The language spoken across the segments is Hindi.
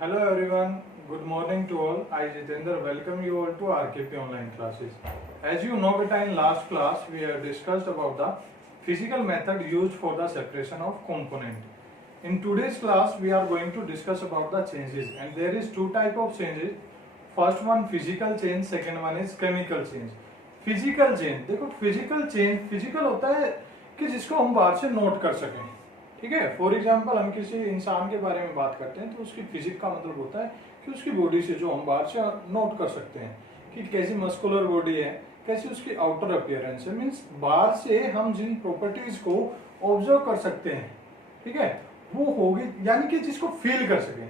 Hello everyone, good morning to all. I Jitendra welcome you all to RKP online classes. As you know beta in last class we have discussed about the physical method used for the separation of component. In today's class we are going to discuss about the changes and there is two type of changes. First one physical change, second one is chemical change. Physical change देखो फिजिकल चेंज फिजिकल होता है कि जिसको हम बाहर से नोट कर सकें, ठीक है। फॉर एग्जांपल हम किसी इंसान के बारे में बात करते हैं तो उसकी फिजिक का मतलब होता है कि उसकी बॉडी से जो हम बाहर से नोट कर सकते हैं कि कैसी मस्कुलर बॉडी है, कैसी उसकी आउटर अपीयरेंस है, मीन्स बाहर से हम जिन प्रॉपर्टीज को ऑब्जर्व कर सकते हैं, ठीक है, वो होगी, यानी कि जिसको फील कर सकें।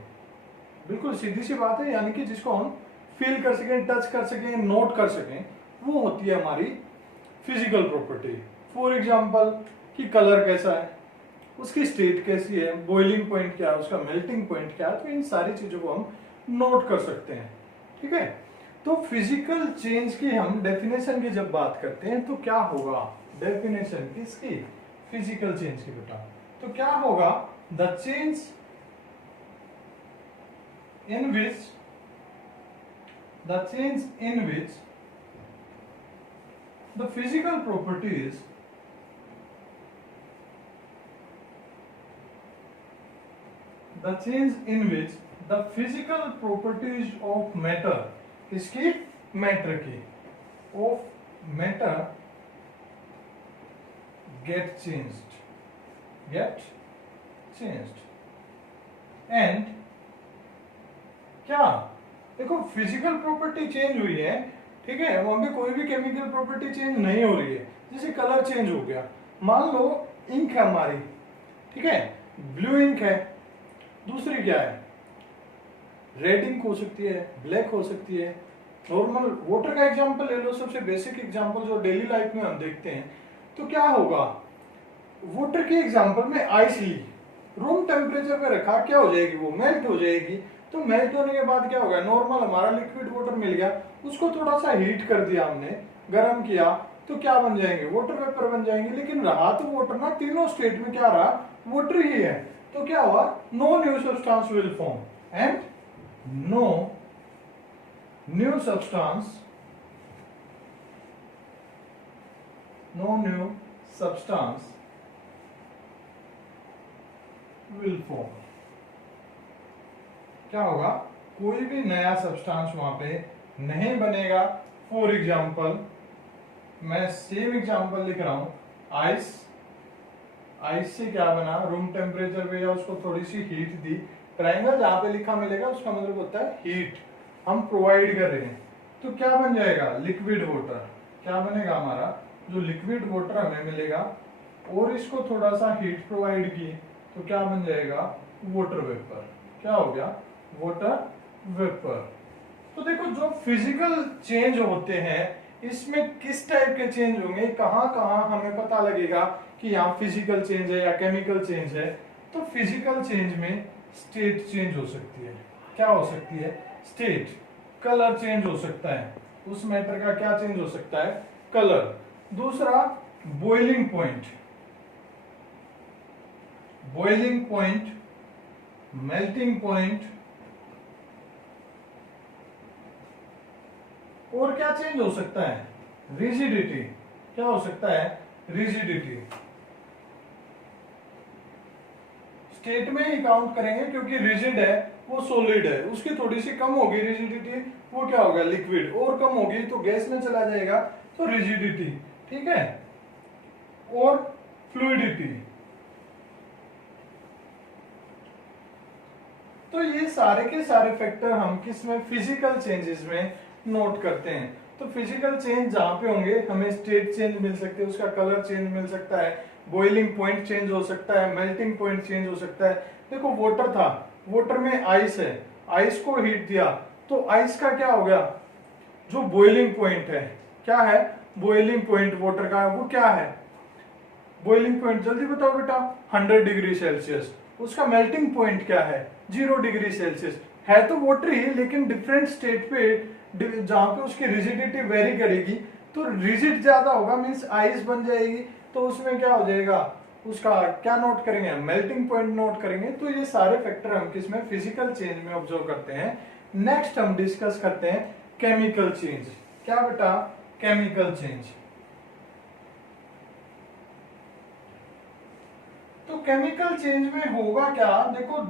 बिल्कुल सीधी सी बात है, यानी कि जिसको हम फील कर सकें, टच कर सकें, नोट कर सकें, वो होती है हमारी फिजिकल प्रॉपर्टी। फॉर एग्जांपल कि कलर कैसा है, उसकी स्टेट कैसी है, बॉइलिंग पॉइंट क्या है, उसका मेल्टिंग पॉइंट क्या है, तो इन सारी चीजों को हम नोट कर सकते हैं, ठीक है। तो फिजिकल चेंज की हम डेफिनेशन की जब बात करते हैं तो क्या होगा, डेफिनेशन किसकी, फिजिकल चेंज की बेटा, तो क्या होगा, the change in which the physical properties the change in which the physical properties of matter इसकी मैटर की of matter get changed and क्या, देखो फिजिकल प्रॉपर्टी चेंज हुई है, ठीक है, वहां पे कोई भी केमिकल प्रॉपर्टी चेंज नहीं हो रही है। जैसे कलर चेंज हो गया, मान लो इंक है हमारी, ठीक है, ब्लू इंक है, दूसरी क्या है, रेड इंक हो सकती है, ब्लैक हो सकती है। नॉर्मल वाटर का एग्जांपल ले लो, सबसे बेसिक एग्जांपल जो डेली लाइफ में हम देखते हैं, तो क्या होगा, वाटर के एग्जांपल में आइस ली, रूम टेम्परेचर पे रखा, क्या हो जाएगी, वो मेल्ट हो जाएगी। तो मेल्ट होने के बाद क्या होगा, नॉर्मल हमारा लिक्विड वाटर मिल गया, उसको थोड़ा सा हीट कर दिया हमने, गर्म किया, तो क्या बन जाएंगे, वाटर वेपर बन जाएंगे। लेकिन रहा तो वाटर ना, तीनों स्टेट में क्या रहा, वाटर ही है। तो क्या हुआ, no new substance will form and no new substance will form. क्या होगा, कोई भी नया सब्सटेंस वहां पे नहीं बनेगा। फॉर एग्जाम्पल मैं सेम एग्जाम्पल लिख रहा हूं, आइस से क्या बना, रूम टेम्परेचर पे या उसको थोड़ी सी हीट दी, ट्रायंगल जहां पे लिखा मिलेगा उसका मतलब होता है हीट हम प्रोवाइड कर रहे हैं, तो क्या बन जाएगा, लिक्विड वाटर। क्या बनेगा हमारा, जो लिक्विड वाटर हमें मिलेगा और इसको थोड़ा सा हीट प्रोवाइड की, तो क्या बन जाएगा, वाटर वेपर। क्या हो गया, वाटर वेपर। तो देखो जो फिजिकल चेंज होते हैं इसमें किस टाइप के चेंज होंगे, कहां कहां हमें पता लगेगा कि यहाँ फिजिकल चेंज है या केमिकल चेंज है। तो फिजिकल चेंज में स्टेट चेंज हो सकती है, क्या हो सकती है, स्टेट। कलर चेंज हो सकता है, उस मैटर का क्या चेंज हो सकता है, कलर। दूसरा बॉइलिंग पॉइंट, मेल्टिंग पॉइंट, और क्या चेंज हो सकता है, रिजिडिटी। क्या हो सकता है, रिजिडिटी। स्टेट में ही काउंट करेंगे क्योंकि रिजिड है वो सॉलिड है, उसकी थोड़ी सी कम होगी रिजिडिटी, वो क्या होगा, लिक्विड, और कम होगी तो गैस में चला जाएगा, तो रिजिडिटी, ठीक है। और फ्लूइडिटी। तो ये सारे के सारे फैक्टर हम किस में, फिजिकल चेंजेस में नोट करते हैं। तो फिजिकल चेंज जहां पे होंगे हमें स्टेट चेंज मिल सकते हैं, उसका कलर चेंज मिल सकता है, बॉइलिंग पॉइंट चेंज हो सकता है, मेल्टिंग पॉइंट चेंज हो सकता है। देखो वाटर था, वाटर में आइस है, आइस को हीट दिया तो आइस का क्या हो गया, जो बॉइलिंग पॉइंट है, क्या है, बॉइलिंग पॉइंट वाटर का वो क्या है, बॉइलिंग पॉइंट जल्दी बताओ बेटा, 100 डिग्री सेल्सियस। उसका मेल्टिंग पॉइंट क्या है, 0 डिग्री सेल्सियस। है तो वाटर ही लेकिन डिफरेंट स्टेट पे जहां पे उसकी रिजिडिटी वेरी करेगी, तो रिजिड ज्यादा होगा मींस आइस बन जाएगी, तो उसमें क्या हो जाएगा, उसका क्या नोट करेंगे, मेल्टिंग पॉइंट नोट करेंगे। तो ये सारे फैक्टर हम किसमें, फिजिकल चेंज में ऑब्जर्व करते हैं। नेक्स्ट हम डिस्कस करते हैं केमिकल चेंज। क्या बेटा, केमिकल चेंज। तो केमिकल चेंज में होगा क्या, देखो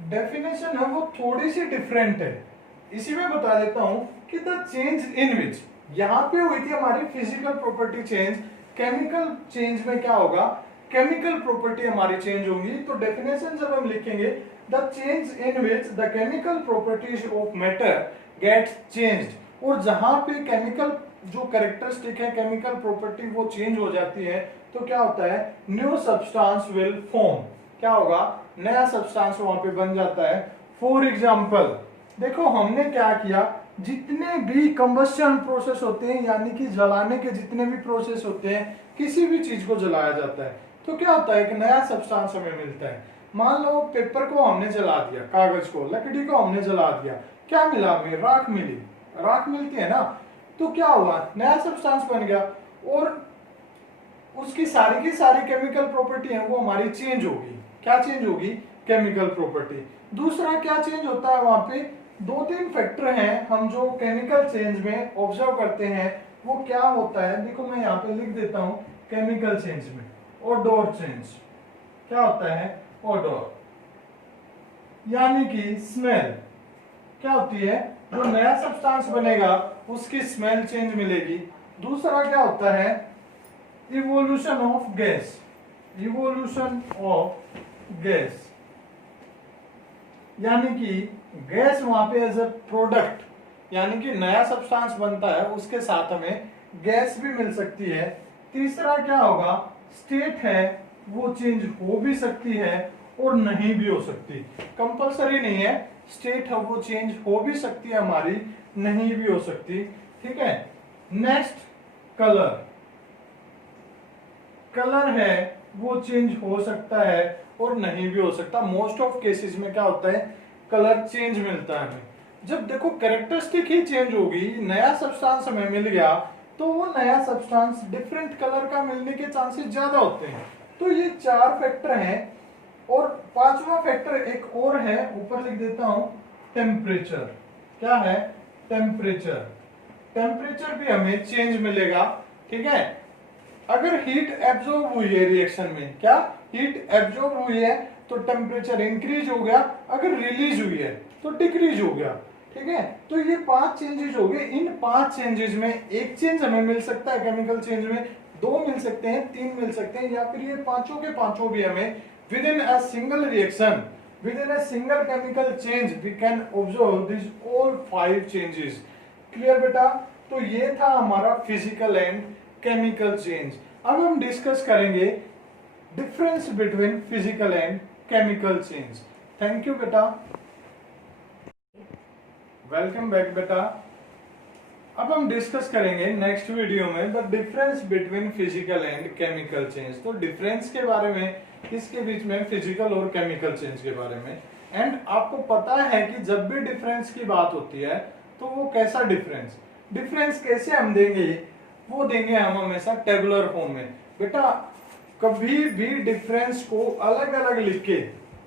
डेफिनेशन है वो थोड़ी सी डिफरेंट है। इसी में बता देता हूं कि द चेंज इन विच, यहां पे हुई थी हमारी physical property change, chemical change में क्या होगा, केमिकल प्रॉपर्टी हमारी चेंज होंगी। तो डेफिनेशन जब हम लिखेंगे, the change in which the chemical properties of matter gets changed, और जहां पे केमिकल जो कैरेक्टरिस्टिक है, केमिकल प्रॉपर्टी वो चेंज हो जाती है, तो क्या होता है, न्यू सब्सटेंस विल फॉर्म। क्या होगा, नया सब्सटेंस वहां पे बन जाता है। फॉर एग्जाम्पल देखो हमने क्या किया, जितने भी कंबस्शन प्रोसेस होते हैं, यानी कि जलाने के जितने भी प्रोसेस होते हैं, किसी भी चीज को जलाया जाता है तो क्या होता है, एक नया सब्सटेंस हमें मिलता है। मान लो पेपर को हमने जला दिया, कागज को, लकड़ी को हमने जला दिया, क्या मिला हमें, राख मिली, राख मिलती है ना। तो क्या हुआ, नया सब्सटेंस बन गया, और उसकी सारी की सारी केमिकल प्रॉपर्टी है वो हमारी चेंज होगी। क्या चेंज होगी, केमिकल प्रॉपर्टी। दूसरा क्या चेंज होता है, वहां पे दो तीन फैक्टर हैं हम जो केमिकल चेंज में ऑब्जर्व करते हैं। वो क्या होता है, देखो मैं यहाँ पे लिख देता हूं, केमिकल चेंज में ओडोर चेंज। क्या होता है, ओडोर, यानी कि स्मेल। क्या होती है, जो नया सब्सटेंस बनेगा उसकी स्मेल चेंज मिलेगी। दूसरा क्या होता है, evolution of gas, evolution of gas, यानी कि गैस वहां पे एज ए प्रोडक्ट, यानी कि नया सब्सटेंस बनता है उसके साथ हमें गैस भी मिल सकती है। तीसरा क्या होगा, स्टेट है वो चेंज हो भी सकती है और नहीं भी हो सकती, कंपलसरी नहीं है, स्टेट है वो चेंज हो भी सकती है हमारी, नहीं भी हो सकती। ठीक है। नेक्स्ट कलर, कलर है वो चेंज हो सकता है और नहीं भी हो सकता। मोस्ट ऑफ केसेस में क्या होता है, कलर चेंज मिलता है हमें। जब देखो कैरेक्टरिस्टिक ही चेंज होगी, नया सब्सटेंस हमें मिल गया, तो वो नया सब्सटेंस डिफरेंट कलर का मिलने के चांसेस ज्यादा होते हैं। तो ये चार फैक्टर हैं। और पांचवा फैक्टर एक और है, ऊपर लिख देता हूं, टेम्परेचर। क्या है, टेम्परेचर। टेम्परेचर भी हमें चेंज मिलेगा। ठीक है। अगर हीट एब्जॉर्ब हुई है रिएक्शन में, क्या हीट एब्जॉर्ब हुई है तो टेम्परेचर इंक्रीज हो गया, अगर रिलीज हुई है तो डिक्रीज हो गया। ठीक है। तो ये पांच चेंजेस हो गए। इन पांच चेंजेस में एक चेंज हमें मिल सकता है केमिकल चेंज में, दो मिल सकते हैं, तीन मिल सकते हैं, या फिर ये पांचों के पांचों भी हमें within a single reaction, within a single chemical change we can observe this all five changes. Clear बेटा। तो ये था हमारा फिजिकल एंड केमिकल चेंज। अब हम डिस्कस करेंगे difference between physical and chemical change. Thank you बेटा, वेलकम बैक बेटा। अब हम डिस्कस करेंगे नेक्स्ट वीडियो में the difference between physical and chemical change. तो डिफरेंस के बारे में, इसके बीच में फिजिकल और केमिकल चेंज के बारे में। एंड आपको पता है कि जब भी डिफरेंस की बात होती है तो वो कैसा डिफरेंस, डिफरेंस कैसे हम देंगे, वो देंगे हम हमेशा टेबुलर फॉर्म में। बेटा कभी भी डिफरेंस को अलग अलग लिख के,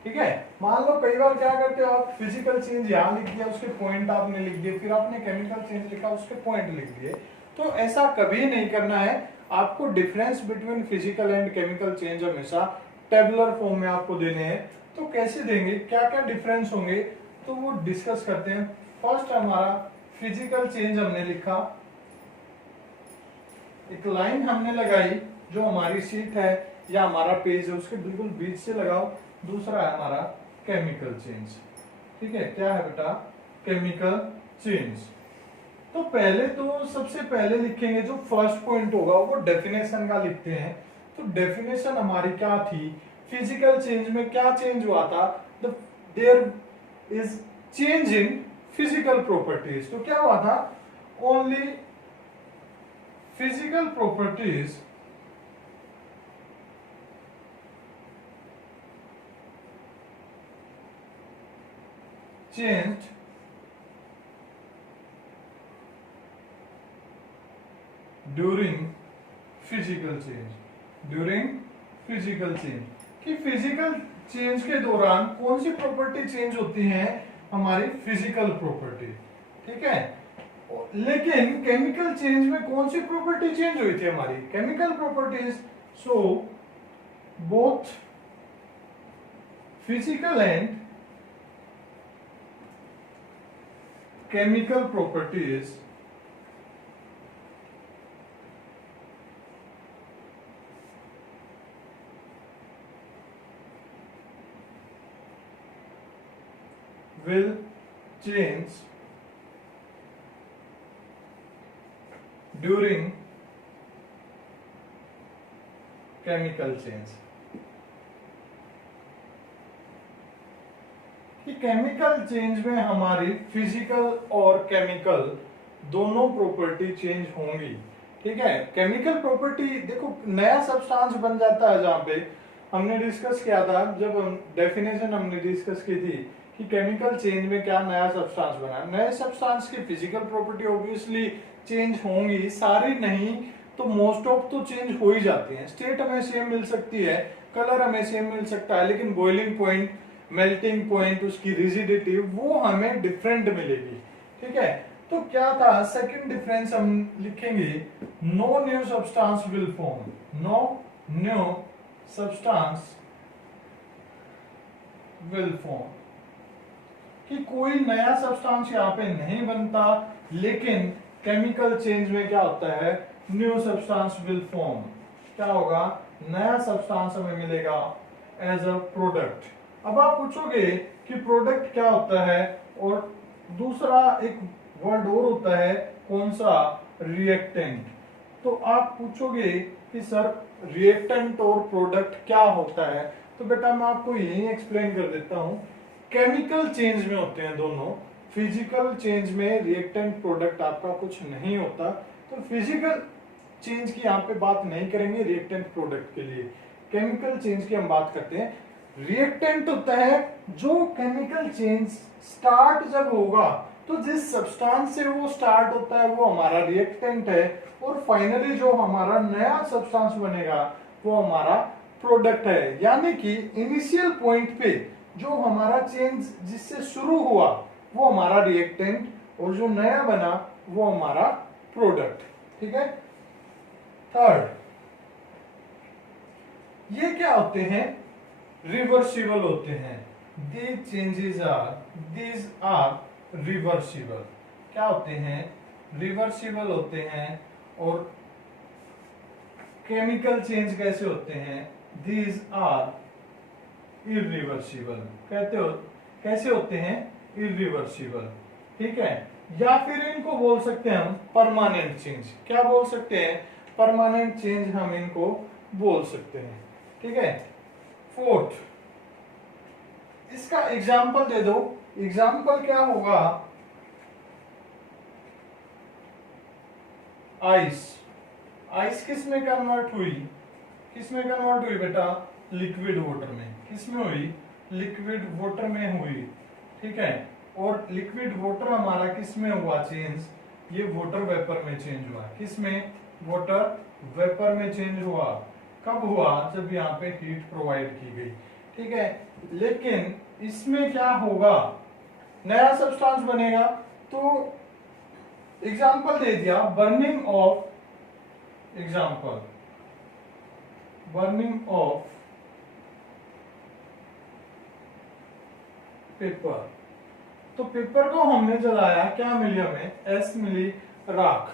ठीक है, मान लो कई बार क्या करते हो आप, फिजिकल चेंज यहाँ लिख दिया, उसके पॉइंट आपने लिख दिए, फिर आपने केमिकल चेंज लिखा, उसके पॉइंट लिख दिए। तो ऐसा कभी नहीं करना है। आपको difference between physical and chemical change हमेशा टेबुलर फॉर्म में आपको देने हैं। तो कैसे देंगे, क्या क्या डिफरेंस होंगे, तो वो डिस्कस करते हैं। फर्स्ट हमारा फिजिकल चेंज हमने लिखा, एक लाइन हमने लगाई, जो हमारी शीट है या हमारा पेज है उसके बिल्कुल बीच से लगाओ। दूसरा है हमारा केमिकल चेंज। ठीक है, क्या है बेटा, केमिकल चेंज। तो पहले तो सबसे पहले लिखेंगे जो फर्स्ट पॉइंट होगा वो डेफिनेशन का लिखते हैं। तो डेफिनेशन हमारी क्या थी, फिजिकल चेंज में क्या चेंज हुआ था, there is change in physical properties. तो क्या हुआ था, only physical properties changed during physical change, during physical change, कि फिजिकल चेंज के दौरान कौन सी प्रॉपर्टी चेंज होती है, हमारी फिजिकल प्रॉपर्टी, ठीक है। लेकिन केमिकल चेंज में कौन सी प्रॉपर्टी चेंज हुई थी, हमारी chemical properties. So both physical and chemical properties will change during chemical change, कि केमिकल चेंज में हमारी फिजिकल और केमिकल दोनों प्रॉपर्टी चेंज होंगी, ठीक है। केमिकल प्रॉपर्टी देखो, नया सब्सटेंस बन जाता है, जहां पे हमने डिस्कस किया था, जब हम डेफिनेशन हमने डिस्कस की थी कि केमिकल चेंज में क्या नया सब्सटेंस बना, नए सब्सटेंस की फिजिकल प्रॉपर्टी ऑब्वियसली चेंज होंगी, सारी नहीं तो मोस्ट ऑफ तो चेंज हो ही जाती हैं। स्टेट हमें सेम मिल सकती है, कलर हमें सेम मिल सकता है, लेकिन बॉइलिंग पॉइंट, मेल्टिंग पॉइंट, उसकी रिजिडिटी वो हमें डिफरेंट मिलेगी, ठीक है। तो क्या था सेकंड डिफरेंस, हम लिखेंगे no new substance will form, no new substance will form, कि कोई नया सब्सटेंस यहाँ पे नहीं बनता, लेकिन केमिकल चेंज में क्या होता है, न्यू सब्सटेंस विल फॉर्म, क्या होगा, नया सब्सटेंस हमें मिलेगा एज अ प्रोडक्ट। अब आप पूछोगे कि प्रोडक्ट क्या होता है, और दूसरा एक वर्ड और होता है, कौन सा, रिएक्टेंट। तो आप पूछोगे कि सर रिएक्टेंट और प्रोडक्ट क्या होता है, तो बेटा मैं आपको यही एक्सप्लेन कर देता हूं। केमिकल चेंज में होते हैं दोनों, फिजिकल चेंज में रिएक्टेंट प्रोडक्ट आपका कुछ नहीं होता, तो फिजिकल चेंज की यहाँ पे बात नहीं करेंगे, रिएक्टेंट प्रोडक्ट के लिए। केमिकल चेंज की हम बात करते हैं। रिएक्टेंट होता है जो केमिकल चेंज स्टार्ट जब होगा, तो जिस सब्सटेंस से वो स्टार्ट होता है वो हमारा रिएक्टेंट है, और फाइनली जो हमारा नया सब्सटेंस बनेगा वो हमारा प्रोडक्ट है। यानी कि इनिशियल पॉइंट पे जो हमारा चेंज जिससे शुरू हुआ वो हमारा रिएक्टेंट, और जो नया बना वो हमारा प्रोडक्ट, ठीक है। थर्ड, ये क्या होते हैं, रिवर्सिबल होते हैं। these are रिवर्सिबल, क्या होते हैं, रिवर्सिबल होते हैं। और केमिकल चेंज कैसे होते हैं, these are इरिवर्सिबल, कहते हो कैसे होते हैं, इरिवर्सिबल, ठीक है। या फिर इनको बोल सकते हैं हम परमानेंट चेंज, क्या बोल सकते हैं, परमानेंट चेंज हम इनको बोल सकते हैं, ठीक है। फोर्थ, इसका एग्जाम्पल दे दो, एग्जाम्पल क्या होगा, आइस। आइस किस में कन्वर्ट हुई, किस में कन्वर्ट हुई बेटा, लिक्विड वाटर में। किस में हुई, लिक्विड वाटर में हुई, ठीक है। और लिक्विड वाटर हमारा किस में हुआ चेंज, ये वाटर वेपर में चेंज हुआ। किस में, वाटर वेपर में चेंज हुआ। कब हुआ, जब यहाँ पे हीट प्रोवाइड की गई, ठीक है। लेकिन इसमें क्या होगा, नया सब्सटेंस बनेगा। तो एग्जाम्पल दे दिया, burning of, example burning of paper. तो पेपर को हमने जलाया, क्या मिली हमें, एस मिली, राख।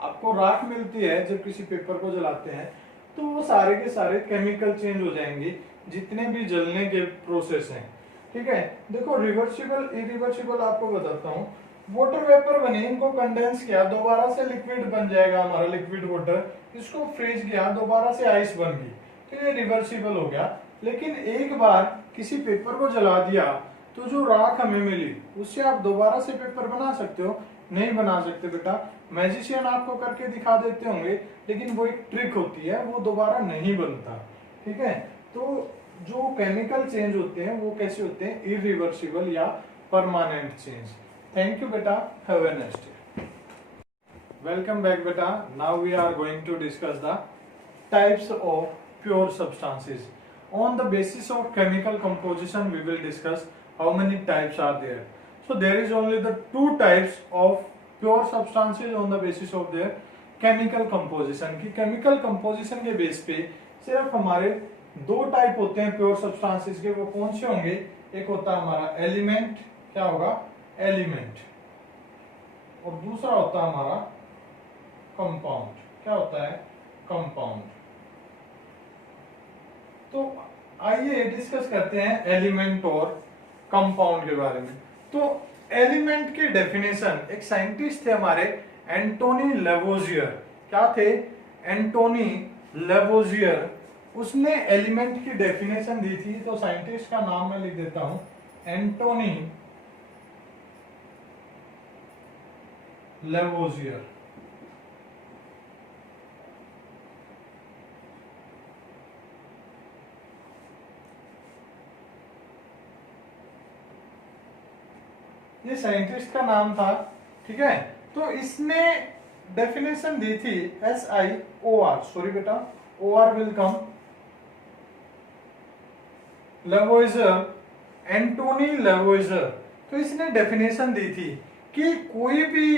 आपको राख मिलती है जब किसी पेपर को जलाते हैं, तो वो सारे के सारे केमिकल चेंज हो जाएंगे, जितने भी जलने के प्रोसेस हैं, ठीक है। देखो रिवर्सिबल इरिवर्सिबल आपको बताता हूँ। वाटर वेपर बने, इनको कंडेंस किया, दोबारा से लिक्विड बन जाएगा हमारा लिक्विड वाटर, इसको फ्रीज किया, दोबारा से आइस बन गई, तो ये रिवर्सिबल हो गया। लेकिन एक बार किसी पेपर को जला दिया तो जो राख हमें मिली उससे आप दोबारा से पेपर बना सकते हो, नहीं बना सकते बेटा। मैजिशियन आपको करके दिखा देते होंगे, लेकिन वो एक ट्रिक होती है, वो दोबारा नहीं बनता, ठीक है। तो जो केमिकल चेंज होते हैं वो कैसे होते हैं, इरिवर्सिबल या परमानेंट चेंज। थैंक यू बेटा, have a nice day. Welcome back बेटा। Now we are going to discuss the types of pure substances. On the basis of chemical composition, we will discuss how many types are there. So there is only the two types of pure substances on the basis of their chemical composition. कि chemical composition के बेस पे सिर्फ हमारे दो टाइप होते हैं प्योर सब्सटेंसेस के, वो कौन से होंगे? एक होता है हमारा एलिमेंट, क्या होगा? एलिमेंट, और दूसरा होता है हमारा कंपाउंड, क्या होता है? कंपाउंड। तो आइए डिस्कस करते हैं एलिमेंट और कंपाउंड के बारे में। तो एलिमेंट की डेफिनेशन, एक साइंटिस्ट थे हमारे एंटोनी लेवोजियर, क्या थे? एंटोनी लेवोजियर, उसने एलिमेंट की डेफिनेशन दी थी। तो साइंटिस्ट का नाम मैं लिख देता हूं, एंटोनी लेवोजियर। ये साइंटिस्ट का नाम था, ठीक है। तो इसने डेफिनेशन दी थी SIOR, सॉरी बेटा, OR विल कम, लेवोइजर, एंटोनी लेवोइजर। तो इसने डेफिनेशन दी थी कि कोई भी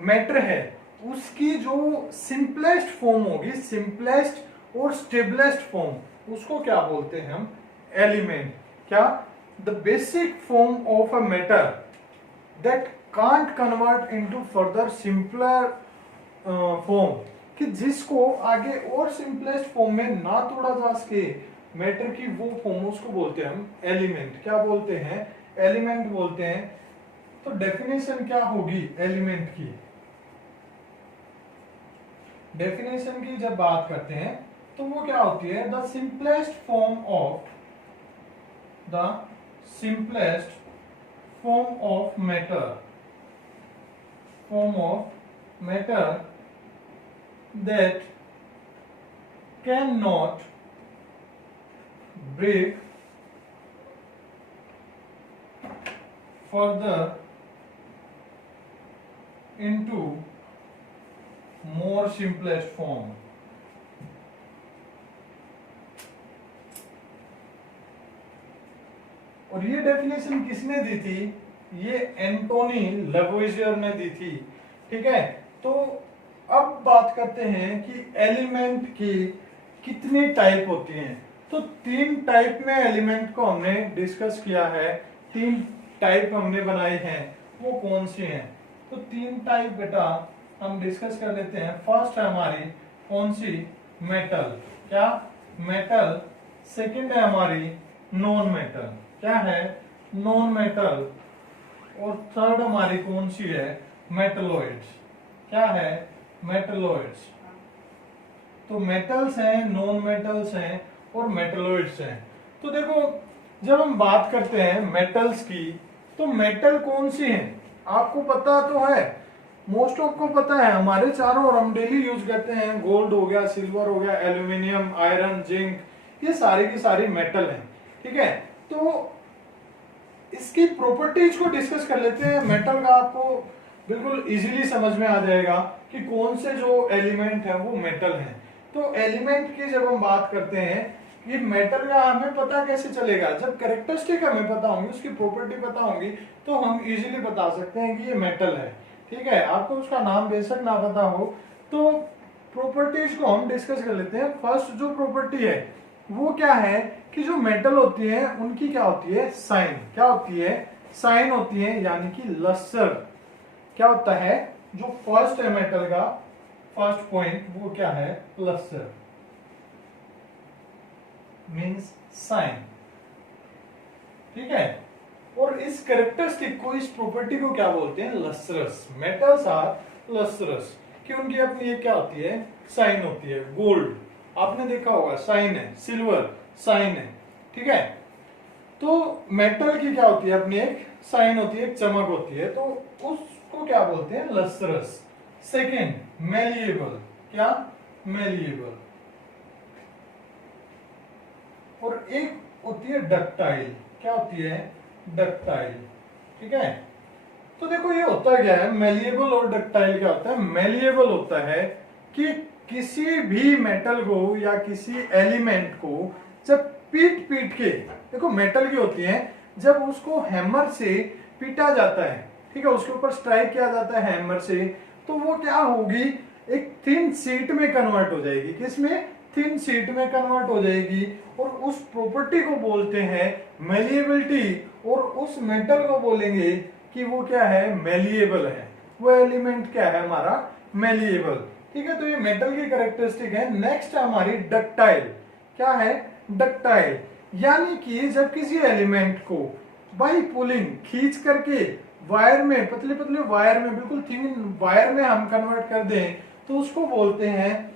मैटर है उसकी जो सिंपलेस्ट फॉर्म होगी, सिंपलेस्ट और स्टेबलेस्ट फॉर्म, उसको क्या बोलते हैं हम? एलिमेंट। क्या? The basic form of a matter that can't convert into further simpler form, कि जिसको आगे और सिंपलेस्ट फॉर्म में ना तोड़ा जा सके मैटर की, वो फॉर्म, उसको बोलते हैं हम एलिमेंट। क्या बोलते हैं? एलिमेंट बोलते हैं। तो डेफिनेशन क्या होगी एलिमेंट की? डेफिनेशन की जब बात करते हैं तो वो क्या होती है? The simplest form of, the simplest form of matter, form of matter that cannot break further into more simplest form. और ये डेफिनेशन किसने दी थी? ये एंटोनी लेवोइजर ने दी थी, ठीक है। तो अब बात करते हैं कि एलिमेंट की कितनी टाइप होती हैं। तो तीन टाइप में एलिमेंट को हमने डिस्कस किया है, तीन टाइप हमने बनाई हैं। वो कौन सी हैं? तो तीन टाइप बेटा हम डिस्कस कर लेते हैं। फर्स्ट है हमारी कौन सी? मेटल, क्या? मेटल। सेकंड है हमारी नॉन मेटल, क्या है? Non metal. और थर्ड हमारी कौन सी है? मेटलॉइड्स, क्या है? मेटलॉइड्स। तो मेटल्स हैं, नॉन मेटल्स हैं और मेटलॉइड्स हैं। तो देखो, जब हम बात करते हैं मेटल्स की, तो मेटल कौन सी हैं? आपको पता तो है, मोस्ट ऑफ को पता है, हमारे चारों और हम डेली यूज करते हैं। गोल्ड हो गया, सिल्वर हो गया, एल्यूमिनियम, आयरन, जिंक, ये सारी की सारी मेटल हैं, ठीक है। तो इसकी प्रॉपर्टीज को डिस्कस कर लेते हैं। मेटल का आपको बिल्कुल इजीली समझ में आ जाएगा कि कौन से जो एलिमेंट है वो मेटल हैं। तो एलिमेंट की जब हम बात करते हैं, ये मेटल का हमें पता कैसे चलेगा? जब कैरेक्टरिस्टिक हमें पता होंगी, उसकी प्रॉपर्टी पता होंगी, तो हम इजीली बता सकते हैं कि ये मेटल है, ठीक है। आपको उसका नाम बेशक ना पता हो, तो प्रॉपर्टीज को हम डिस्कस कर लेते हैं। फर्स्ट जो प्रॉपर्टी है वो क्या है कि जो मेटल होती है उनकी क्या होती है? साइन। क्या होती है? साइन होती है, यानी कि लस्टर। क्या होता है? जो फर्स्ट है मेटल का फर्स्ट पॉइंट, वो क्या है? लस्टर, मींस साइन, ठीक है। और इस कैरेक्टरिस्टिक को, इस प्रॉपर्टी को क्या बोलते हैं? लस्ट्रस। मेटल्स आर लस्ट्रस, कि उनकी अपनी ये क्या होती है? साइन होती है। गोल्ड आपने देखा होगा, साइन है। सिल्वर साइन है, ठीक है। तो मेटल की क्या होती है? अपनी एक साइन होती है, एक चमक होती है, तो उसको क्या बोलते हैं? लस्ट्रस। Second, malleable. क्या? मेलिएबल। और एक होती है डक्टाइल। क्या होती है? डक्टाइल, ठीक है। तो देखो, ये होता क्या है? मेलिएबल और डक्टाइल क्या होता है? मेलिएबल होता है कि किसी भी मेटल को या किसी एलिमेंट को जब पीट पीट के, देखो मेटल की होती है, जब उसको हैमर से पीटा जाता है, ठीक है, उसके ऊपर स्ट्राइक किया जाता है हैमर से, तो वो क्या होगी, एक थिन शीट में कन्वर्ट हो जाएगी। किसमें? थिन शीट में कन्वर्ट हो जाएगी। और उस प्रॉपर्टी को बोलते हैं मेलिएबिलिटी, और उस मेटल को बोलेंगे कि वो क्या है, मेलिएबल है। वो एलिमेंट क्या है हमारा, मेलिएबल। ठीक है, तो ये मेटल की कैरेक्टरिस्टिक है। नेक्स्ट है हमारी डक्टाइल। क्या है? डक्टाइल, यानी कि जब किसी एलिमेंट को बाई पुलिंग, खींच करके वायर में, पतले पतले वायर में, बिल्कुल थिन वायर में हम कन्वर्ट कर दें, तो उसको बोलते हैं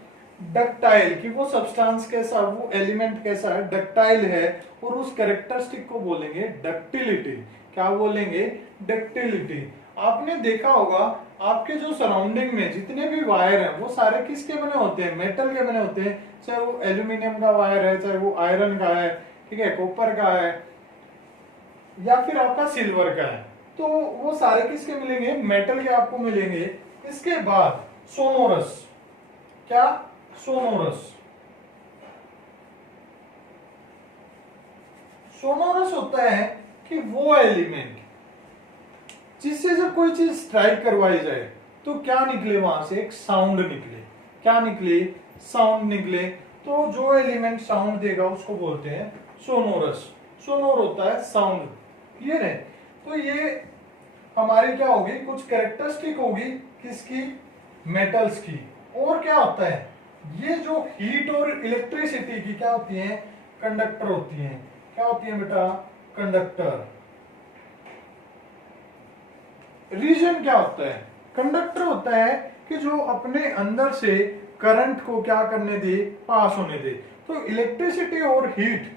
डक्टाइल। कि वो सब्सटेंस कैसा, वो एलिमेंट कैसा है, डक्टाइल है। और उस कैरेक्टरिस्टिक को बोलेंगे डक्टिलिटी। क्या बोलेंगे? डक्टिलिटी। आपने देखा होगा आपके जो सराउंडिंग में जितने भी वायर हैं वो सारे किसके बने होते हैं? मेटल के बने होते हैं। चाहे वो एल्यूमिनियम का वायर है, चाहे वो आयरन का है, ठीक है, कॉपर का है, या फिर आपका सिल्वर का है, तो वो सारे किसके मिलेंगे? मेटल के आपको मिलेंगे। इसके बाद सोनोरस। क्या? सोनोरस। सोनोरस होता है कि वो एलिमेंट जिससे जब कोई चीज स्ट्राइक करवाई जाए तो क्या निकले, वहां से एक साउंड निकले। क्या निकले? साउंड निकले। तो जो एलिमेंट साउंड देगा उसको बोलते हैं सोनोरस। सोनोर होता है साउंड। क्लियर है? तो ये हमारी क्या होगी, कुछ कैरेक्टरिस्टिक होगी किसकी? मेटल्स की। और क्या होता है, ये जो हीट और इलेक्ट्रिसिटी की क्या होती है? कंडक्टर होती हैं। क्या होती है बेटा? कंडक्टर। रीजन क्या होता है? कंडक्टर होता है कि जो अपने अंदर से करंट को क्या करने दे? पास होने दे। तो इलेक्ट्रिसिटी और हीट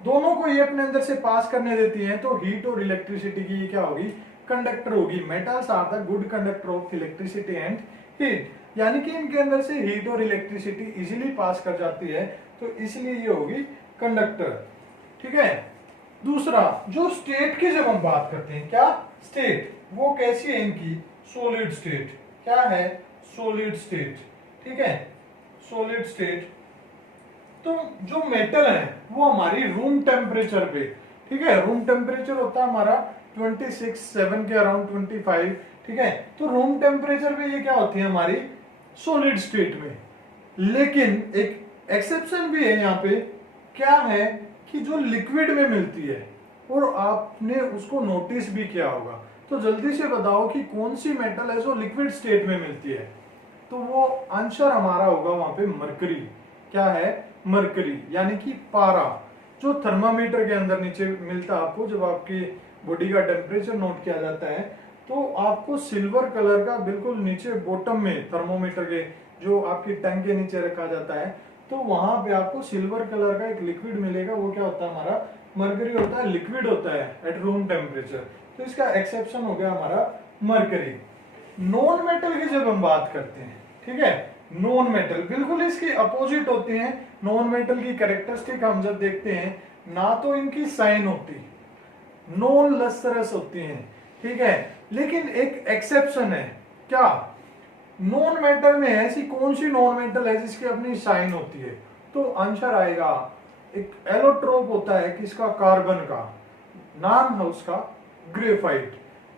दोनों को ये अपने अंदर से पास करने देती हैं, तो हीट और इलेक्ट्रिसिटी की ये क्या होगी? कंडक्टर होगी। Metals are the good conductor of electricity and heat, यानी कि इनके अंदर से हीट और इलेक्ट्रिसिटी इजीली पास कर जाती है, तो इसलिए ये होगी कंडक्टर। ठीक है। दूसरा, जो स्टेट की जब हम बात करते हैं, क्या स्टेट, वो कैसी है इनकी? Solid state. क्या है? Solid state. ठीक है, सॉलिड स्टेट। तो जो मेटल है वो हमारी रूम टेम्परेचर पे, ठीक है, रूम टेम्परेचर होता है हमारा 26.7 के अराउंड 25, ठीक है, तो रूम टेम्परेचर पे ये क्या होती है हमारी? सॉलिड स्टेट में। लेकिन एक एक्सेप्शन भी है यहाँ पे। क्या है कि जो लिक्विड में मिलती है, और आपने उसको नोटिस भी किया होगा, तो जल्दी से बताओ कि कौन सी मेटल है जो लिक्विड स्टेट में मिलती है? तो वो आंसर हमारा होगा वहां पे मरकरी। क्या है? मरकरी, यानी कि पारा, जो थर्मामीटर के अंदर नीचे मिलता है आपको, जब आपकी बॉडी का टेम्परेचर नोट किया जाता है, तो आपको सिल्वर कलर का बिल्कुल नीचे बॉटम में थर्मोमीटर के, जो आपकी टंग के नीचे रखा जाता है, तो वहां पे आपको सिल्वर कलर का एक लिक्विड मिलेगा। वो क्या होता है हमारा? मरकरी होता है, लिक्विड होता है एट रूम टेम्परेचर। तो इसका एक्सेप्शन हो गया हमारा मरकरी। नॉन मेटल की जब हम बात करते हैं, ठीक है, नॉन मेटल बिल्कुल इसकी अपोजिट होती हैं। नॉन मेटल की कैरेक्टरिस्टिक हम जब देखते हैं, ना तो इनकी साइन होती, नॉन लस्टरस होती हैं, ठीक है, लेकिन एक एक्सेप्शन है। क्या? नॉन मेटल में ऐसी कौन सी नॉन मेटल है जिसकी अपनी साइन होती है? तो आंसर आएगा, एक एलोट्रोप होता है किसका? कार्बन का। नाम है उसका ग्रेफाइट।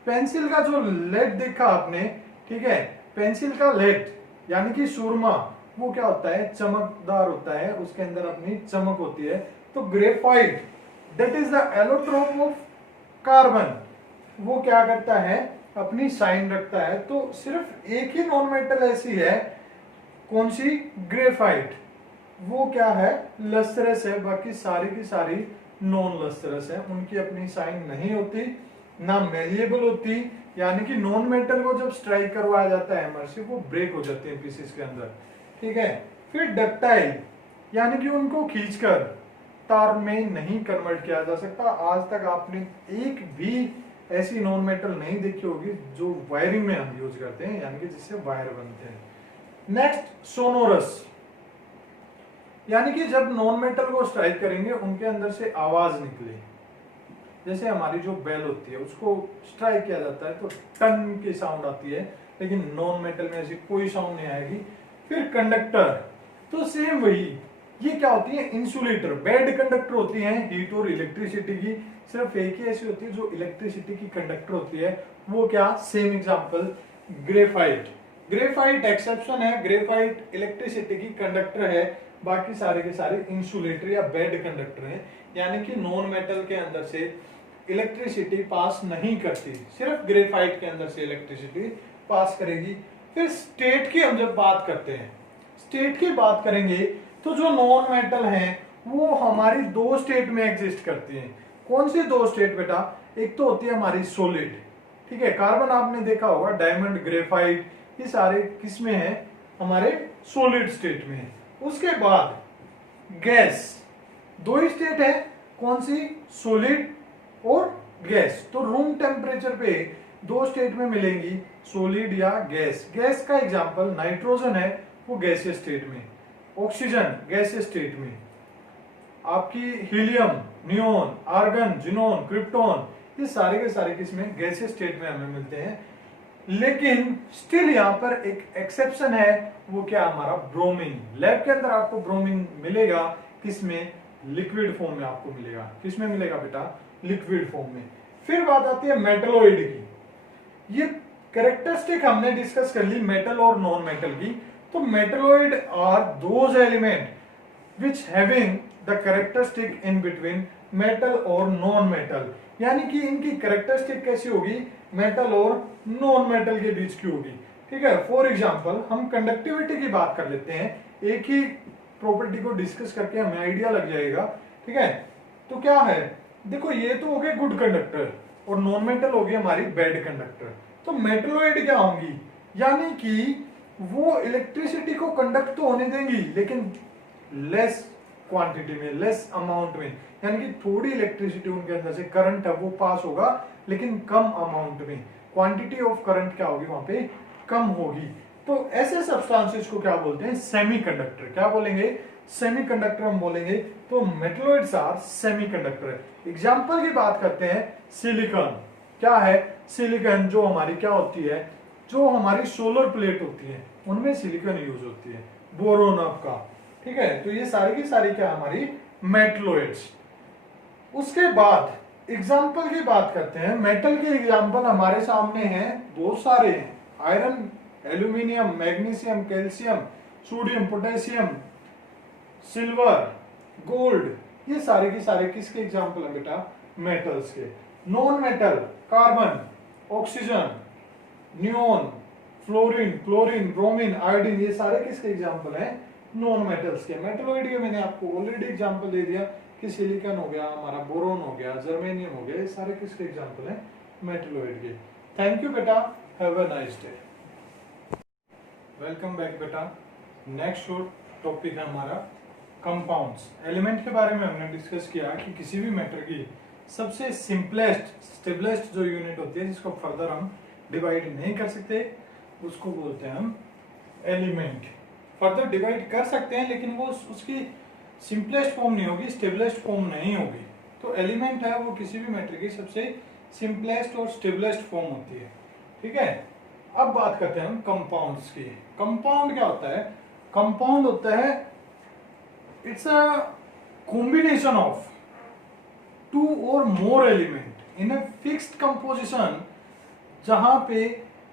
पेंसिल का जो लेड देखा आपने, ठीक है, पेंसिल का लेड यानी कि सुरमा, वो क्या होता है? चमकदार होता है, उसके अंदर अपनी चमक होती है। तो graphite that is the allotrope of carbon, वो क्या करता है? अपनी साइन रखता है। तो सिर्फ एक ही नॉन मेटल ऐसी है, कौन सी? ग्रेफाइट। वो क्या है? लस्टरस है। बाकी सारी की सारी नॉन लस्टरस है, उनकी अपनी साइन नहीं होती, ना मेलिएबल होती, यानी कि नॉन मेटल को जब स्ट्राइक करवाया जाता है हैमर से, वो ब्रेक हो जाते हैं पीसेस के अंदर। ठीक है। फिर डक्टाइल, यानी कि उनको खींचकर तार में नहीं कन्वर्ट किया जा सकता। आज तक आपने एक भी ऐसी नॉन मेटल नहीं देखी होगी जो वायरिंग में हम यूज करते हैं, यानी कि जिससे वायर बनते हैं। नेक्स्ट, सोनोरस, यानी कि जब नॉन मेटल को स्ट्राइक करेंगे उनके अंदर से आवाज निकले। जैसे हमारी जो बेल होती है उसको स्ट्राइक किया जाता है तो टन की साउंड आती है, लेकिन नॉन मेटल में ऐसी कोई साउंड नहीं आएगी। फिर कंडक्टर, तो सेम वही, ये क्या होती है, इंसुलेटर, बेड कंडक्टर होती है हीट और इलेक्ट्रिसिटी की, सिर्फ एक ही ऐसी होती है जो इलेक्ट्रिसिटी की कंडक्टर होती है, वो क्या, same example graphite. Graphite exception है, ग्रेफाइट इलेक्ट्रिसिटी की कंडक्टर है, बाकी सारे के सारे इंसुलेटर या बेड कंडक्टर हैं, यानी कि नॉन मेटल के अंदर से इलेक्ट्रिसिटी पास नहीं करती, सिर्फ ग्रेफाइट के अंदर से इलेक्ट्रिसिटी पास करेगी। फिर स्टेट की हम जब बात करते हैं, स्टेट की बात करेंगे तो जो नॉन मेटल हैं वो हमारी दो स्टेट में एग्जिस्ट करती हैं। कौन सी दो स्टेट बेटा, एक तो होती है हमारी सॉलिड, ठीक है, कार्बन आपने देखा होगा, डायमंड, ग्रेफाइट, ये सारे किस में है, हमारे सॉलिड स्टेट में है। उसके बाद गैस, दो ही स्टेट है, कौन सी, सॉलिड और गैस, तो रूम टेम्परेचर पे दो स्टेट में मिलेंगी, सॉलिड या गैस। गैस का एग्जांपल नाइट्रोजन है, वो गैसीय स्टेट में, ऑक्सीजन गैसीय स्टेट में, आपकी helium, neon, argon, xenon, krypton, ये सारे के सारे किसमें, गैसीय स्टेट में हमें मिलते हैं। लेकिन स्टिल यहाँ पर एक एक्सेप्शन है, वो क्या, हमारा ब्रोमीन। लैब के अंदर आपको ब्रोमीन मिलेगा, किसमें, लिक्विड फॉर्म में आपको मिलेगा। किसमें मिलेगा बेटा, लिक्विड फॉर्म में। फिर बात आती है मेटलोइड की। ये कैरेक्टरिस्टिक हमने डिस्कस कर ली मेटल और नॉन मेटल की। तो metalloid are those element which having the characteristic in between metal और नॉन मेटल, यानी कि इनकी कैरेक्टरिस्टिक कैसी होगी, मेटल और नॉन मेटल के बीच की होगी, ठीक है। फॉर एग्जांपल हम कंडक्टिविटी की बात कर लेते हैं, एक ही प्रॉपर्टी को डिस्कस करके हमें आइडिया लग जाएगा, ठीक है। तो क्या है, देखो ये तो हो गए गुड कंडक्टर और नॉन मेटल हो गई हमारी बैड कंडक्टर। तो मेटलोइड क्या होंगी, यानी कि वो इलेक्ट्रिसिटी को कंडक्ट तो होने देंगी लेकिन लेस क्वांटिटी में, लेस अमाउंट में, यानी कि थोड़ी इलेक्ट्रिसिटी उनके अंदर से, करंट है वो पास होगा लेकिन कम अमाउंट में, क्वांटिटी ऑफ करंट क्या होगी वहां पे, कम होगी। तो ऐसे सब्सटेंसेस को क्या बोलते हैं, सेमीकंडक्टर। क्या बोलेंगे, सेमीकंडक्टर हम बोलेंगे। तो मेटलोइड्स आर सेमीकंडक्टर। एग्जांपल की बात करते हैं, सिलिकॉन क्या है, सिलिकॉन जो हमारी क्या होती है, जो हमारी सोलर प्लेट होती है उनमें सिलिकॉन यूज होती है, बोरोन आपका, ठीक है। तो ये सारी की सारी क्या हमारी मेटलोइड्स। उसके बाद एग्जाम्पल की बात करते हैं, मेटल के एग्जाम्पल हमारे सामने हैं, बहुत सारे हैं, iron, aluminium, magnesium, calcium, sodium, potassium, silver, gold, ये सारे के सारे किसके एग्जाम्पल है बेटा, मेटल्स के। Non metal, carbon, oxygen, neon, fluorine, chlorine, bromine, iodine, ये सारे किसके एग्जाम्पल हैं, नॉन मेटल्स के। मेटलोइड के मैंने आपको ऑलरेडी एग्जाम्पल दे दिया कि सिलिकॉन हो गया, हमारा बोरोन हो गया, जर्मेनियम हो गया, ये सारे किसके एग्जाम्पल हैं, मेटलोइड के। थैंक यू बेटा, have a nice day. Welcome back बेटा। नेक्स्ट टॉपिक है हमारा कंपाउंड्स। एलिमेंट के बारे में हमने डिस्कस किया कि किसी भी मैटर की सबसे सिंपलेस्ट स्टेबलेस्ट जो यूनिट होती है, जिसको फर्दर हम डिवाइड नहीं कर सकते, उसको बोलते हैं हम एलिमेंट। फर्दर डिवाइड कर सकते हैं लेकिन वो उसकी सिंपलेस्ट फॉर्म नहीं होगी, स्टेबलेस्ट फॉर्म नहीं होगी। तो एलिमेंट है वो किसी भी मैटर की सबसे सिंपलेस्ट और स्टेबलेस्ट फॉर्म होती है, ठीक है। अब बात करते हैं हम कंपाउंड्स की। कंपाउंड क्या होता है, कंपाउंड होता है, it's a combination of two और more element in a fixed composition, जहां पे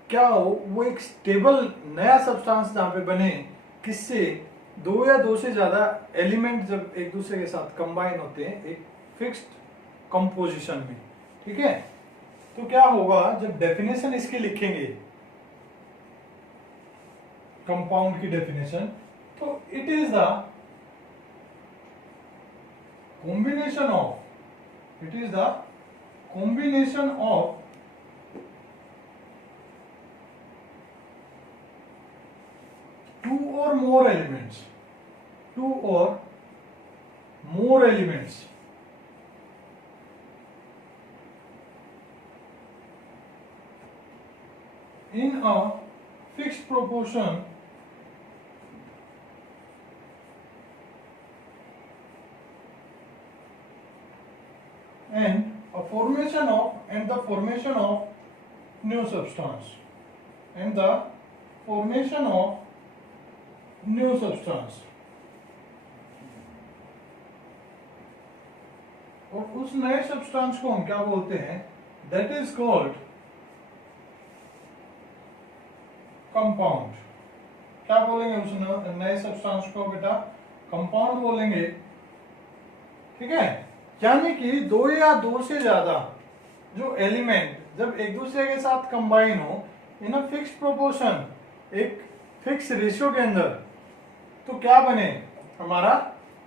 क्या हो, वो एक स्टेबल नया सब्सटेंस जहां पे बने, किससे, दो या दो से ज्यादा एलिमेंट जब एक दूसरे के साथ कंबाइन होते हैं एक फिक्स्ड कंपोजिशन में, ठीक है। तो क्या होगा, जब डेफिनेशन इसकी लिखेंगे, कंपाउंड की डेफिनेशन, तो it is the combination of, it is the combination of two or more elements, two or more elements in a fixed proportion and the formation of new substance, and the formation of new substance, और उस नए सब्सटेंस को हम क्या बोलते हैं, दैट इज कॉल्ड कंपाउंड। क्या बोलेंगे उस नए सब्सटेंस को बेटा, कंपाउंड बोलेंगे। ठीक है, यानी कि दो या दो से ज्यादा जो एलिमेंट जब एक दूसरे के साथ कंबाइन हो इन अ फिक्स प्रोपोर्शन, एक फिक्स रेशियो के अंदर, तो क्या बने, हमारा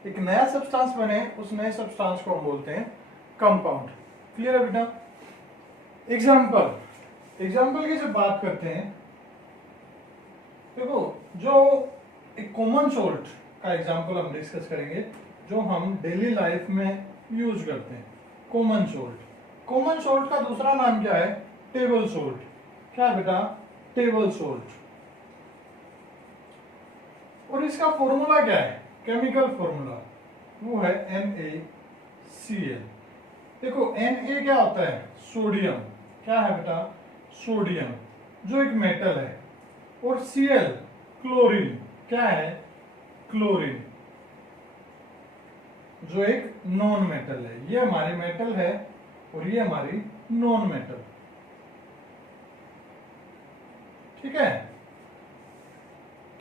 एक नया सब्सटेंस बने, उस नए सब्सटेंस को हम बोलते हैं कंपाउंड। क्लियर है बेटा? एग्जाम्पल की जब बात करते हैं, देखो जो एक कॉमन सोल्ट का एग्जाम्पल हम डिस्कस करेंगे जो हम डेली लाइफ में यूज करते हैं। कॉमन सोल्ट का दूसरा नाम क्या है, टेबल सोल्ट। क्या है बेटा, टेबल सोल्ट। और इसका फॉर्मूला क्या है, केमिकल फॉर्मूला, वो है NaCl। देखो Na क्या होता है, सोडियम। क्या है बेटा, सोडियम, जो एक मेटल है। और Cl क्लोरीन। क्या है, क्लोरीन, जो एक नॉन मेटल है। ये हमारी मेटल है और ये हमारी नॉन मेटल। ठीक है,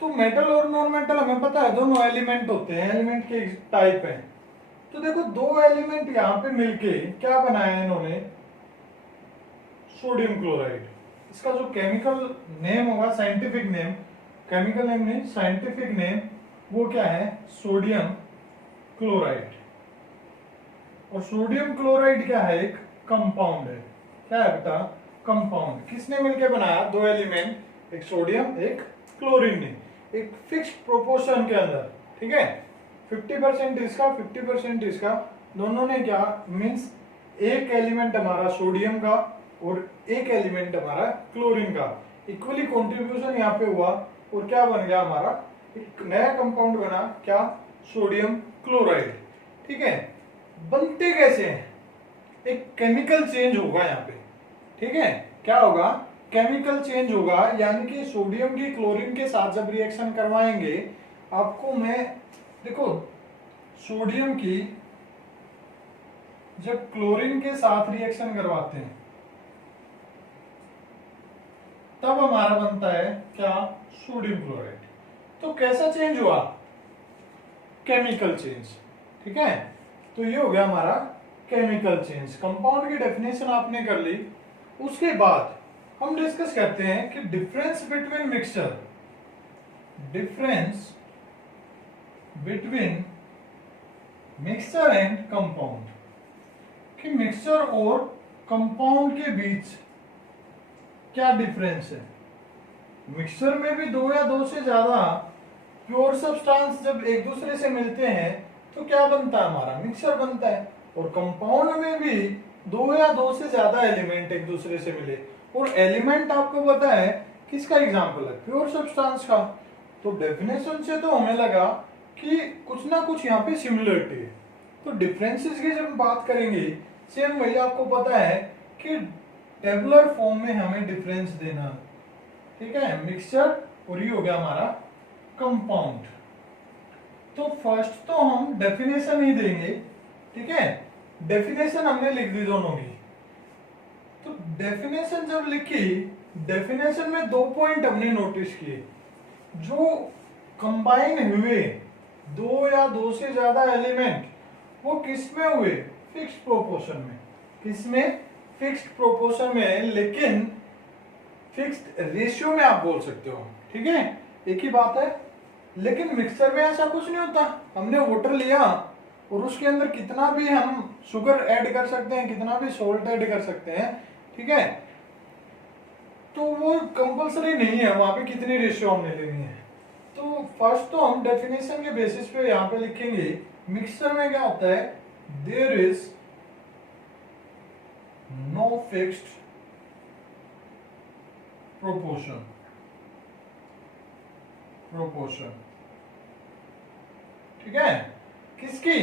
तो मेटल और नॉन मेटल हमें पता है दोनों एलिमेंट होते हैं, एलिमेंट के टाइप है। तो देखो दो एलिमेंट यहां पे मिलके क्या बनाया इन्होंने, सोडियम क्लोराइड। इसका जो केमिकल नेम होगा, साइंटिफिक नेम, केमिकल नेम नहीं साइंटिफिक नेम, वो क्या है, सोडियम क्लोराइड। और सोडियम क्लोराइड क्या है, एक कंपाउंड है। क्या है बेटा, कंपाउंड। किसने मिलके बनाया, दो एलिमेंट, एक सोडियम एक क्लोरीन ने, एक फिक्स प्रोपोर्शन के अंदर। ठीक है, 50% इसका 50% इसका, दोनों ने क्या मीन्स एक एलिमेंट हमारा सोडियम का और एक एलिमेंट हमारा क्लोरीन का इक्वली कंट्रीब्यूशन यहाँ पे हुआ, और क्या बन गया हमारा, एक नया कंपाउंड बना, क्या, सोडियम क्लोराइड। ठीक है, बनते कैसे हैं, एक केमिकल चेंज होगा यहाँ पे। ठीक है, क्या होगा, केमिकल चेंज होगा, यानी कि सोडियम की क्लोरीन के साथ जब रिएक्शन करवाएंगे, आपको मैं देखो सोडियम की जब क्लोरीन के साथ रिएक्शन करवाते हैं तब हमारा बनता है क्या, सोडियम क्लोराइड। तो कैसा चेंज हुआ, केमिकल चेंज। ठीक है, तो ये हो गया हमारा केमिकल चेंज। कंपाउंड की डेफिनेशन आपने कर ली। उसके बाद हम डिस्कस करते हैं कि difference between mixture, difference between mixture and compound, कि मिक्सचर और कंपाउंड के बीच क्या डिफरेंस है। मिक्सचर में भी दो या दो से ज्यादा प्योर सब्सटेंस जब एक दूसरे से मिलते हैं तो क्या बनता है, हमारा मिक्सचर बनता है। और कंपाउंड में भी दो या दो से ज्यादा एलिमेंट एक दूसरे से मिले, और एलिमेंट आपको पता है किसका एग्जांपल है, प्योर सब्सटेंस का। तो डेफिनेशन से तो हमें लगा कि कुछ ना कुछ यहाँ पे सिमिलरिटी है। तो डिफरेंसेस की जब बात करेंगे, सेम वही आपको पता है कि टेबुलर फॉर्म में हमें डिफरेंस देना। ठीक है, मिक्सचर और ये हो गया हमारा कंपाउंड। तो फर्स्ट तो हम डेफिनेशन ही देंगे। ठीक है, डेफिनेशन हमने लिख दी दोनों की। तो डेफिनेशन जब लिखी, डेफिनेशन में दो पॉइंट हमने नोटिस किए, जो कंबाइन हुए दो या दो से ज्यादा एलिमेंट, वो किस में हुए, फिक्स्ड प्रोपोर्शन में। किसमें, फिक्स्ड प्रोपोर्शन में, लेकिन फिक्स्ड रेशियो में आप बोल सकते हो। ठीक है, एक ही बात है। लेकिन मिक्सचर में ऐसा कुछ नहीं होता, हमने वाटर लिया और उसके अंदर कितना भी हम शुगर ऐड कर सकते हैं, कितना भी सॉल्ट ऐड कर सकते हैं। ठीक है, तो वो कंपलसरी नहीं है वहां पे कितनी रेशियो हमने लेनी है। तो फर्स्ट तो हम डेफिनेशन के बेसिस पे यहाँ पे लिखेंगे, मिक्सचर में क्या होता है, there is no fixed proportion, ठीक है, किसकी,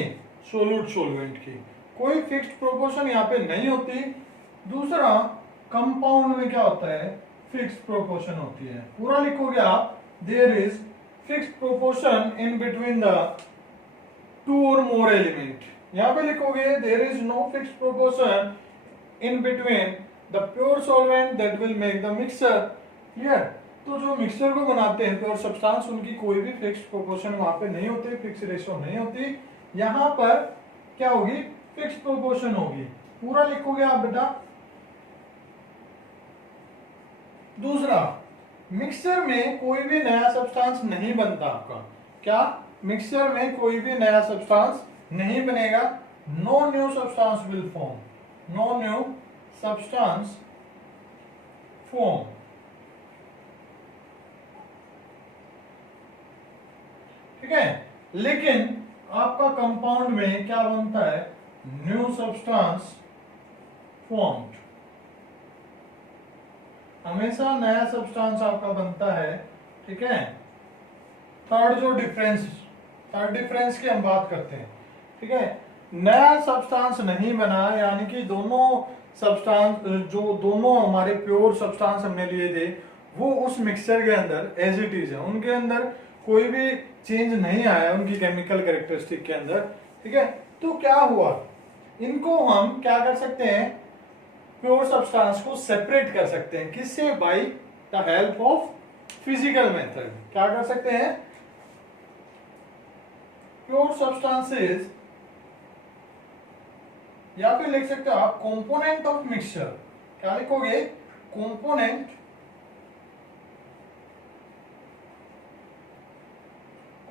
सोल्यूट सॉल्वेंट की, कोई फिक्स्ड प्रोपोर्शन यहाँ पे नहीं होती। दूसरा, कंपाउंड में क्या होता है, फिक्स्ड प्रोपोर्शन होती है। पूरा लिखोगे आप, there is fixed proportion in between the two और मोर एलिमेंट। यहां पे लिखोगे there is no fixed proportion in between the pure solvent that will make the mixture. Clear? तो जो मिक्सचर को बनाते हैं प्योर सब्सटेंस, उनकी कोई भी फिक्स्ड प्रोपोर्शन वहां पे नहीं होती, फिक्स रेशियो नहीं होती। यहां पर क्या होगी? फिक्स्ड प्रोपोर्शन होगी। पूरा लिखोगे आप बेटा। दूसरा, मिक्सचर में कोई भी नया सब्सटेंस नहीं बनता आपका। क्या? मिक्सचर में कोई भी नया सब्सटेंस नहीं बनेगा। No new substance will form. No new substance form. ठीक है? लेकिन आपका कंपाउंड में क्या बनता है? New substance formed. हमेशा नया सब्सटेंस आपका बनता है। ठीक है? थर्ड डिफरेंस की हम बात करते हैं। ठीक है? नया सब्सटेंस नहीं बना, यानी कि दोनों सब्सटेंस जो दोनों हमारे प्योर सब्सटेंस हमने लिए थे वो उस मिक्सचर के अंदर एज इट इज है, उनके अंदर कोई भी चेंज नहीं आया उनकी केमिकल कैरेक्टरिस्टिक के अंदर। ठीक है? तो क्या हुआ? इनको हम क्या कर सकते हैं? प्योर सब्सटेंस को सेपरेट कर सकते हैं। किससे? By the help of physical method. क्या कर सकते हैं? प्योर सब्सटेंसेस, या फिर लिख सकते हो आप कंपोनेंट ऑफ मिक्सचर। क्या लिखोगे?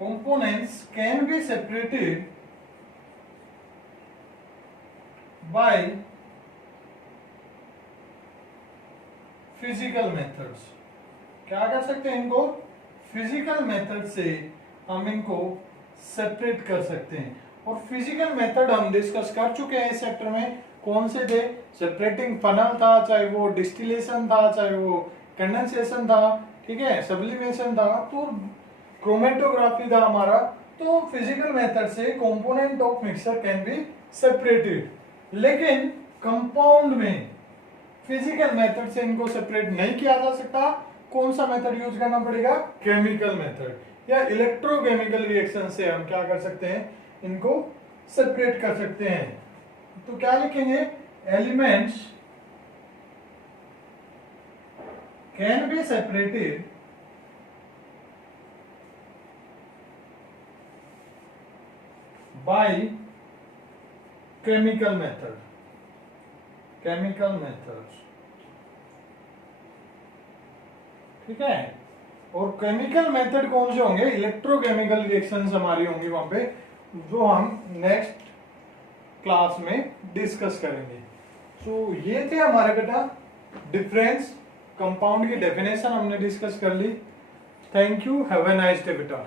components can be separated by physical methods। क्या कर सकते हैं? इनको फिजिकल मेथड से हम इनको सेपरेट कर सकते हैं। और फिजिकल मेथड हम डिस्कस कर चुके हैं इस चैप्टर में। कौन से थे? सेपरेटिंग फनल था, चाहे वो डिस्टिलेशन था, चाहे वो कंडेंसेशन था, ठीक है, सब्लिमेशन था, तो क्रोमेटोग्राफी था हमारा। तो फिजिकल मेथड से component of mixture can be separated. लेकिन कंपाउंड में फिजिकल मेथड से इनको सेपरेट नहीं किया जा सकता। कौन सा मेथड यूज करना पड़ेगा? केमिकल मेथड या इलेक्ट्रोकेमिकल रिएक्शन से हम क्या कर सकते हैं? इनको सेपरेट कर सकते हैं। तो क्या लिखेंगे? Elements can be separated by chemical method. Chemical methods. ठीक है? और केमिकल मेथड कौन से होंगे? इलेक्ट्रोकेमिकल रिएक्शंस हमारी होंगी वहां पे, जो हम नेक्स्ट क्लास में डिस्कस करेंगे। तो ये थे हमारे बेटा डिफरेंस। कंपाउंड की डेफिनेशन हमने डिस्कस कर ली। Thank you, have a nice day बेटा।